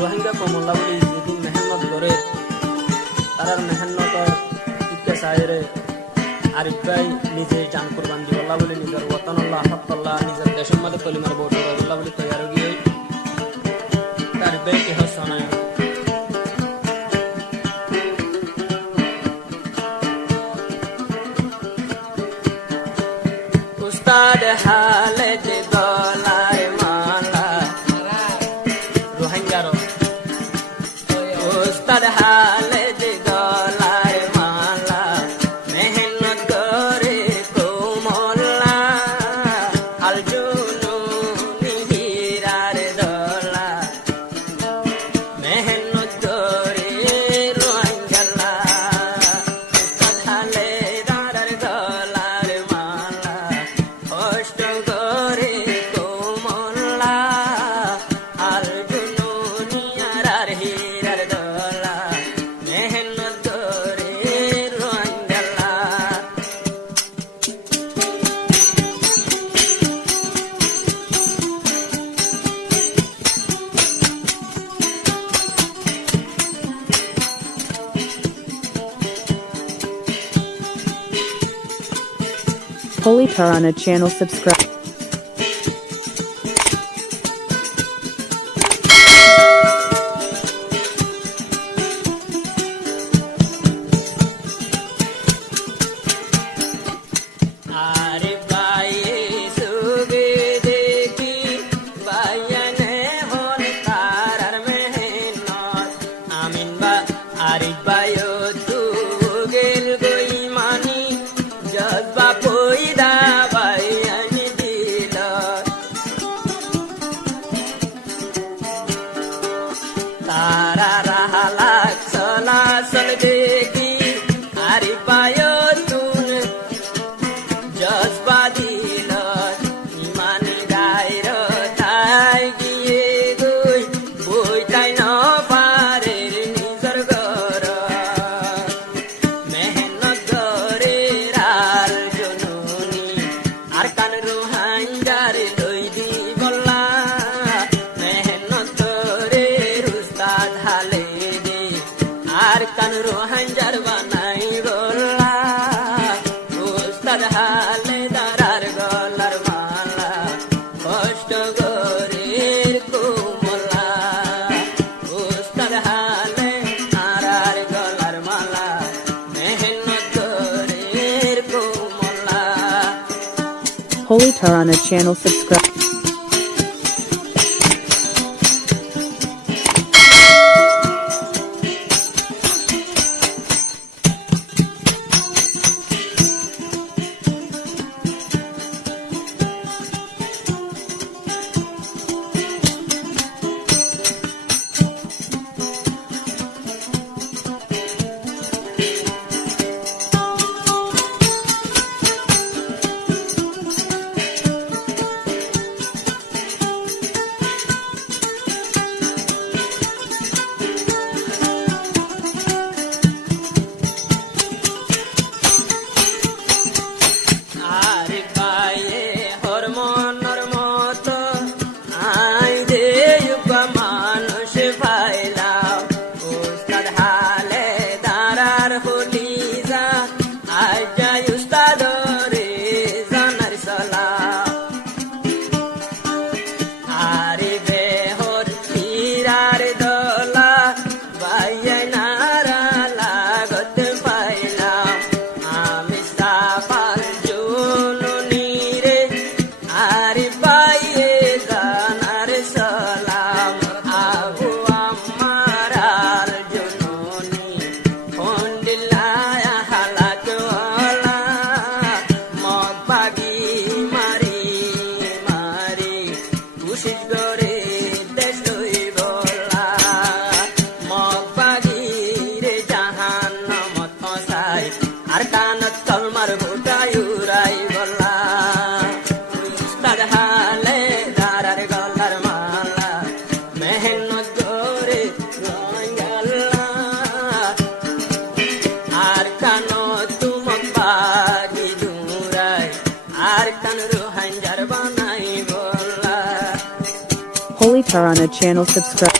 রোহিঙ্গা কমলা বলি যেদিন মেহনত করে তারার মেহনতর ইত্যা সাইরে আরিফ ভাই নিজে জান কুরবান দিবল্লা বলে নিজের ওয়াতানুল্লাহ হকল্লাহ নিজের দেশের মধ্যে কলিমার বোর্ড রবুল্লাহ বলে তৈরি গিয়ে তার বেকে হসনায় উস্তাদ হালে যে গলায় মালা রোহিঙ্গার উস্তাদ হালে যে গলায় মালা মেহনত করে কোমলা আল জুনুনি হীরার দলা মেহনত করে রোহিঙ্গালা উস্তাদ হালে দাঁড়ার গলার মালা কষ্ট করে কোমলা আল জুনুনি আর হীরার দলা মেহনত করে রোহিঙ্গালা Holy Tarana channel subscribe. আরে বাইয়ে সুগে দেখি বাইয়ানে হন তারার মেহনত আমিন বা আরে বাইও তুগেল গই মানি জজ্বা পয়দা বাইয়ানি দিল তারা রাহালাক চলাচল দেখি আরে বাইও তুন জজবা দিল ইমানি গাইর তাই গিয়ে গই বই তাই ন পারে নিজর গর মেহনত করে রাল জননী আর কান রোহাঙ্গার লই দি বল্লা মেহনত করে উস্তাদ হালে দে আর কান রোহাঙ্গার বানাই বল্লা উস্তাদ হালে দাঁড়ার গলার মালা কষ্ট করে কোমলা উস্তাদ হালে দাঁড়ার গলার মালা মেহনত করে কোমলা Holy Tarana channel subscribe. আরে পায়ে হরমোনের মতো আই দে মানুষ পাইলাম উস্তাদ হালে দাঁড়ার হলি যা আই যাই উস্তাদ রে জানার সালাম আরে বেহর হীরার দলা বাইয়া নারা লাগত পাইলাম আমি সাফাল জুনুনি রে আরে বাইয়ে জানার সালাম আবু আম্মার আল জুনুনি ফন্দিল্লায় হালাক ওয়ালা মগবাগি মারি মারি কুশিস গরে দেশ লই বলা মগবাগি রে জাহান নামত ফসাই আর কানত কলমার ভোটাই উড়াই বলা উস্তাদ হালে দাঁড়ার গলার মালা মেহনত করে রোহিঙ্গালা আর কানো তুমক বাগি দুরাই আর কান রোহিঙ্গার বানাই বলা Holy Tarana channel subscribe.